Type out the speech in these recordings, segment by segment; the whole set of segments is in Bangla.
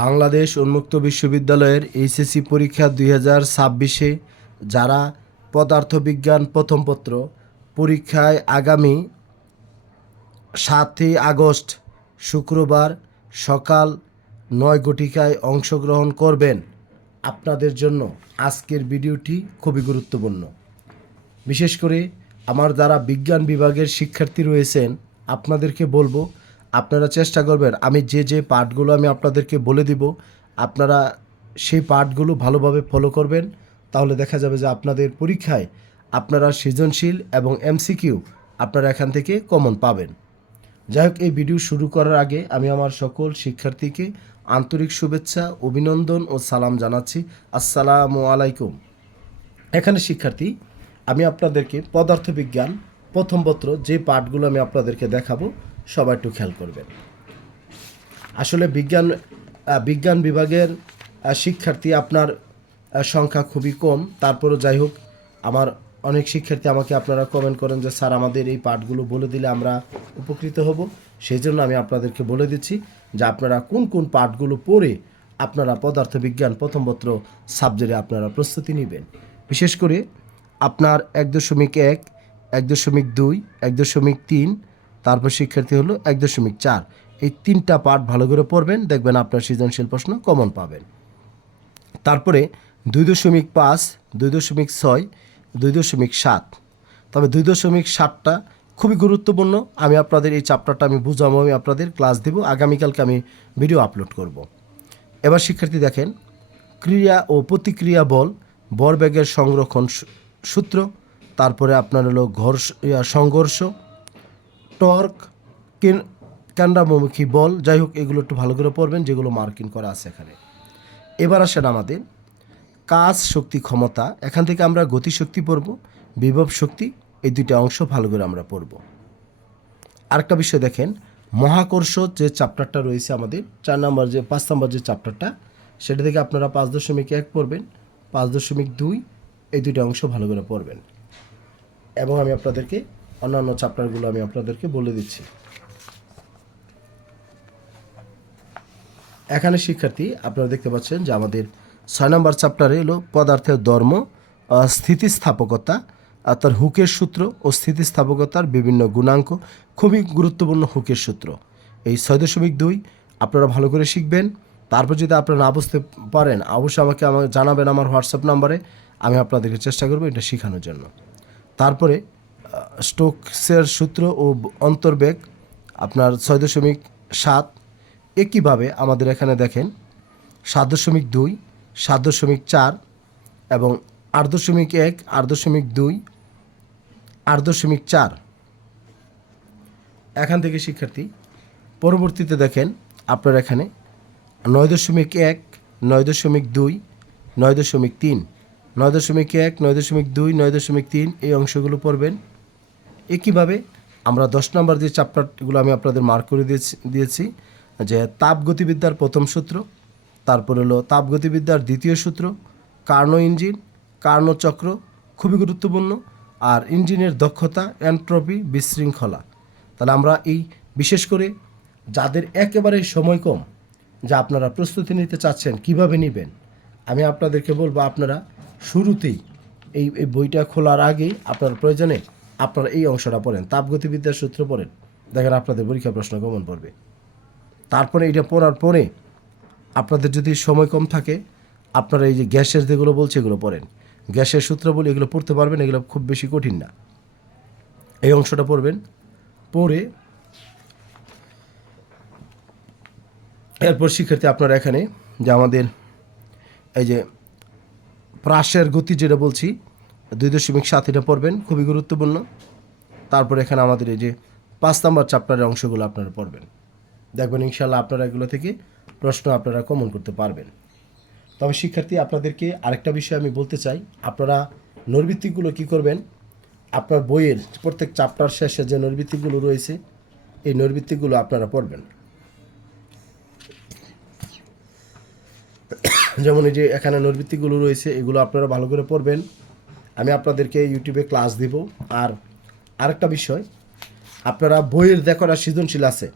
বাংলাদেশ উন্মুক্ত বিশ্ববিদ্যালয়ের এইচএসসি পরীক্ষা 2026-এ যারা পদার্থবিজ্ঞান প্রথম পত্র পরীক্ষায় আগামী 7ই আগস্ট শুক্রবার সকাল 9 ঘটিকায় অংশগ্রহণ করবেন, আপনাদের জন্য আজকের ভিডিওটি খুবই গুরুত্বপূর্ণ। বিশেষ করে আমার যারা বিজ্ঞান বিভাগের শিক্ষার্থী রয়েছেন, আপনাদেরকে বলবো আপনারা চেষ্টা করবেন আমি যে পাঠগুলো আমি আপনাদেরকে বলে দিব আপনারা সেই পাঠগুলো ভালোভাবে ফলো করবেন। তাহলে দেখা যাবে যে আপনাদের পরীক্ষায় আপনারা সৃজনশীল এবং এমসিকিউ আপনারা এখান থেকে কমন পাবেন। যাই হোক, এই ভিডিও শুরু করার আগে আমি আমার সকল শিক্ষার্থীকে আন্তরিক শুভেচ্ছা, অভিনন্দন ও সালাম জানাচ্ছি। আসসালামু আলাইকুম। এখানে শিক্ষার্থী, আমি আপনাদেরকে পদার্থবিজ্ঞান প্রথম পত্র যে পাঠগুলো আমি আপনাদেরকে দেখাবো সবাই একটু খেয়াল করবেন। আসলে বিজ্ঞান বিভাগের শিক্ষার্থী আপনার সংখ্যা খুবই কম, তারপরও যাই হোক আমার অনেক শিক্ষার্থী আমাকে আপনারা কমেন্ট করেন যে স্যার আমাদের এই পাঠগুলো বলে দিলে আমরা উপকৃত হব। সেই জন্য আমি আপনাদেরকে বলে দিচ্ছি যে আপনারা কোন কোন পাঠগুলো পড়ে আপনারা পদার্থবিজ্ঞান প্রথম পত্র সাবজেক্টে আপনারা প্রস্তুতি নেবেন। বিশেষ করে আপনার 1.1, 1.2, 1.3, তারপর শিক্ষার্থী হলো 1.4, এই তিনটা পার্ট ভালো করে পড়বেন, দেখবেন আপনার সৃজনশীল প্রশ্ন কমন পাবেন। তারপরে 2.5, 2.6, 2.7, তবে 2.7টা খুবই গুরুত্বপূর্ণ। আমি আপনাদের এই চ্যাপ্টারটা আমি বুঝাবো, আমি আপনাদের ক্লাস দেব, আগামীকালকে আমি ভিডিও আপলোড করব। এবার শিক্ষার্থী দেখেন, ক্রিয়া ও প্রতিক্রিয়া বল, ভরবেগের সংরক্ষণ সূত্র, তারপরে আপনার হলো সংঘর্ষ, টর্ক, কেন্দ্রামুখী বল, যাই হোক এগুলো একটু ভালো করে পড়বেন, যেগুলো মার্কিং করা আছে এখানে। এবার আসেন আমাদের কাজ, শক্তি, ক্ষমতা, এখান থেকে আমরা গতিশক্তি পড়ব, বিভব শক্তি, এই দুইটা অংশ ভালো করে আমরা পড়ব। আরেকটা বিষয় দেখেন, মহাকর্ষ যে চ্যাপ্টারটা রয়েছে আমাদের 5 নম্বর যে চ্যাপ্টারটা, সেটা থেকে আপনারা 5.1 পড়বেন, 5.2, এই দুইটা অংশ ভালো করে পড়বেন। এবং আমি আপনাদেরকে অন্যান্য চ্যাপ্টারগুলো আমি আপনাদেরকে বলে দিচ্ছি। এখানে শিক্ষার্থী আপনারা দেখতে পাচ্ছেন যে আমাদের 6 নম্বর চ্যাপ্টারে হলো পদার্থের ধর্ম, স্থিতিস্থাপকতা, তার হুকের সূত্র ও স্থিতিস্থাপকতার বিভিন্ন গুণাঙ্ক, খুবই গুরুত্বপূর্ণ হুকের সূত্র। এই 6.2 আপনারা ভালো করে শিখবেন। তারপর যদি আপনারা না বুঝতে পারেন অবশ্যই আমাকে জানাবেন আমার হোয়াটসঅ্যাপ নাম্বারে, আমি আপনাদেরকে চেষ্টা করবো এটা শেখানোর জন্য। তারপরে স্টোকসের সূত্র ও অন্তর্বেগ আপনার 6.7। একইভাবে আমাদের এখানে দেখেন 7.2, 7.4 এবং 8.1, 8.2, 8.4। এখান থেকে শিক্ষার্থী পরবর্তীতে দেখেন আপনার এখানে 9.1, 9.2, 9.3, 9.1, 9.2, 9.3 এই অংশগুলো পড়বেন। একইভাবে আমরা 10 নম্বর যে চ্যাপ্টারগুলো আমি আপনাদের মার্ক করে দিয়েছি যে তাপগতিবিদ্যার প্রথম সূত্র, তারপর হলো তাপগতিবিদ্যার দ্বিতীয় সূত্র, কার্নো ইঞ্জিন, কার্নো চক্র, খুবই গুরুত্বপূর্ণ, আর ইঞ্জিনের দক্ষতা, এন্ট্রপি, বিশৃঙ্খলা। তাহলে আমরা এই বিশেষ করে যাদের একেবারে সময় কম, যা আপনারা প্রস্তুতি নিতে চাচ্ছেন কিভাবে নেবেন, আমি আপনাদেরকে বলবো আপনারা শুরুতেই এই বইটা খোলার আগেই আপনার প্রয়োজনে আপনারা এই অংশটা পড়েন, তাপগতিবিদ্যার সূত্র পড়েন, দেখেন আপনাদের পরীক্ষা প্রশ্ন কমন পড়বে। তারপরে এটা পড়ার পরে আপনাদের যদি সময় কম থাকে আপনারা এই যে গ্যাসের যেগুলো বলছে এগুলো পড়েন, গ্যাসের সূত্র বলে এগুলো পড়তে পারবেন, এগুলো খুব বেশি কঠিন না। এই অংশটা পড়বেন, পড়ে এরপর শিক্ষার্থী আপনারা এখানে যে আমাদের এই যে প্রাসের গতি যেটা বলছি 2.7 এটা পড়বেন, খুবই গুরুত্বপূর্ণ। তারপর এখানে আমাদের এই যে 5 নম্বর চ্যাপ্টারের অংশগুলো আপনারা পড়বেন, দেখবেন ইনশাল্লাহ আপনারা এগুলো থেকে প্রশ্ন আপনারা কমন করতে পারবেন। তবে শিক্ষার্থী আপনাদেরকে আরেকটা বিষয় আমি বলতে চাই, আপনারা নৈর্বৃত্তিকগুলো কী করবেন, আপনার বইয়ের প্রত্যেক চ্যাপ্টার শেষে যে নৈর্বৃত্তিকগুলো রয়েছে এই নৈর্বৃত্তিকগুলো আপনারা পড়বেন। যেমন এই যে এখানে নৈর্বৃত্তিকগুলো রয়েছে এগুলো আপনারা ভালো করে পড়বেন, আমি আপনাদেরকে ইউটিউবে ক্লাস দিব। আর আরেকটা বিষয়, আপনারা বইয়ের দেখরা সৃজনশীল আছে,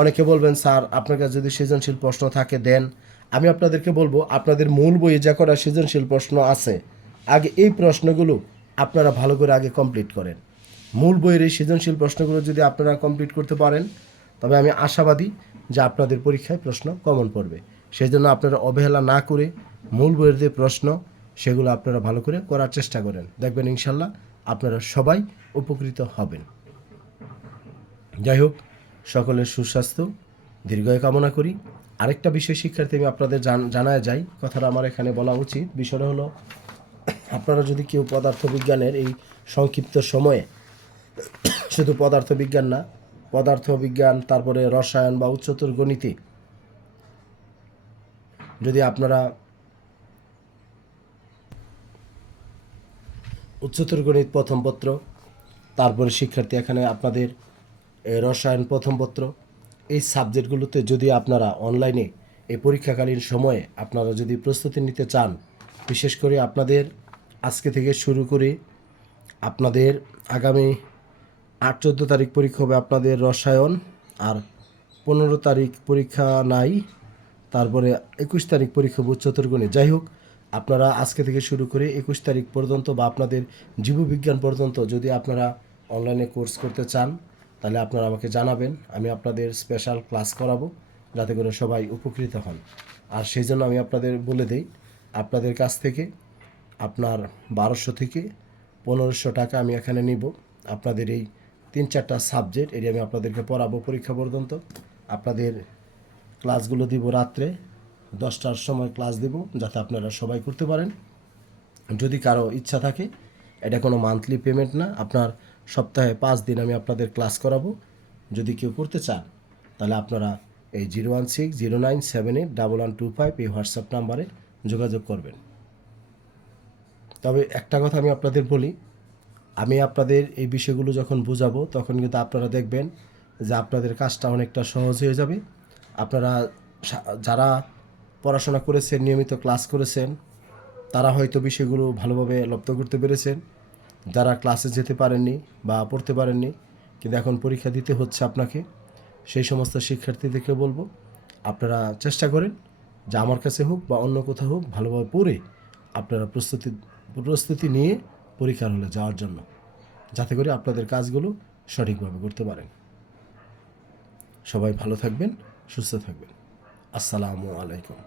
অনেকে বলবেন স্যার আপনার কাছে যদি সৃজনশীল প্রশ্ন থাকে দেন। আমি আপনাদেরকে বলবো আপনাদের মূল বইয়ে যা করা সৃজনশীল প্রশ্ন আছে আগে এই প্রশ্নগুলো আপনারা ভালো করে আগে কমপ্লিট করেন। মূল বইয়ের এই সৃজনশীল প্রশ্নগুলো যদি আপনারা কমপ্লিট করতে পারেন তবে আমি আশাবাদী যে আপনাদের পরীক্ষায় প্রশ্ন কমন পড়বে। সেই জন্য আপনারা অবহেলা না করে মূল বইয়ের যে প্রশ্ন সেগুলো আপনারা ভালো করে করার চেষ্টা করেন, দেখবেন ইনশাল্লাহ আপনারা সবাই উপকৃত হবেন। যাই হোক, সকলের সুস্বাস্থ্য দীর্ঘায়ু কামনা করি। আরেকটা বিষয় শিক্ষার্থী আমি আপনাদের জানায় যাই, কথাটা আমার এখানে বলা উচিত। বিষয়টা হলো আপনারা যদি কেউ পদার্থবিজ্ঞানের এই সংক্ষিপ্ত সময়ে শুধু পদার্থবিজ্ঞান না, পদার্থবিজ্ঞান তারপরে রসায়ন বা উচ্চতর গণিতে যদি আপনারা উচ্চতর গণিত প্রথম পত্র, তারপরে শিক্ষার্থী এখানে আপনাদের রসায়ন প্রথম পত্র, এই সাবজেক্টগুলোতে যদি আপনারা অনলাইনে এই পরীক্ষাকালীন সময়ে আপনারা যদি প্রস্তুতি নিতে চান, বিশেষ করে আপনাদের আজকে থেকে শুরু করে আপনাদের আগামী 8-14 তারিখ পরীক্ষা হবে আপনাদের রসায়ন, আর 15 তারিখ পরীক্ষা নাই, তারপরে 21 তারিখ পরীক্ষা হবে উচ্চতর গণিত। যাই হোক, আপনারা আজকে থেকে শুরু করে 21 তারিখ পর্যন্ত বা আপনাদের জীববিজ্ঞান পর্যন্ত যদি আপনারা অনলাইনে কোর্স করতে চান তাহলে আপনারা আমাকে জানাবেন, আমি আপনাদের স্পেশাল ক্লাস করাবো যাতে করে সবাই উপকৃত হন। আর সেই জন্য আমি আপনাদের বলে দিই, আপনাদের কাছ থেকে আপনার 1200 থেকে 1500 টাকা আমি এখানে নিব। আপনাদের এই 3-4টা সাবজেক্ট এটি আমি আপনাদেরকে পড়াবো পরীক্ষা পর্যন্ত। আপনাদের ক্লাসগুলো দিব রাত্রে 10টার সময় ক্লাস দেব যাতে আপনারা সবাই করতে পারেন। যদি কারো ইচ্ছা থাকে, এটা কোনো মান্থলি পেমেন্ট না, আপনার সপ্তাহে 5 দিন আমি আপনাদের ক্লাস করাবো। যদি কেউ করতে চান তাহলে আপনারা এই 01609781125 এই হোয়াটসঅ্যাপ নাম্বারে যোগাযোগ করবেন। তবে একটা কথা আমি আপনাদের বলি, আমি আপনাদের এই বিষয়গুলো যখন বোঝাবো তখন কিন্তু আপনারা দেখবেন যে আপনাদের কাজটা অনেকটা সহজ হয়ে যাবে। আপনারা যারা পড়াশোনা করেছেন, নিয়মিত ক্লাস করেছেন, তারা হয়তো বিষয়গুলো ভালোভাবে লপ্ত করতে পেরেছেন। যারা ক্লাসে যেতে পারেননি বা পড়তে পারেননি কিন্তু এখন পরীক্ষা দিতে হচ্ছে আপনাকে, সেই সমস্ত শিক্ষার্থীদেরকে বলবো আপনারা চেষ্টা করেন যে আমার কাছে হোক বা অন্য কোথাও হোক ভালোভাবে পড়ে আপনারা প্রস্তুতি নিয়ে পরীক্ষার হলে যাওয়ার জন্য, যাতে করে আপনাদের কাজগুলো সঠিকভাবে করতে পারেন। সবাই ভালো থাকবেন, সুস্থ থাকবেন। আসসালামু আলাইকুম।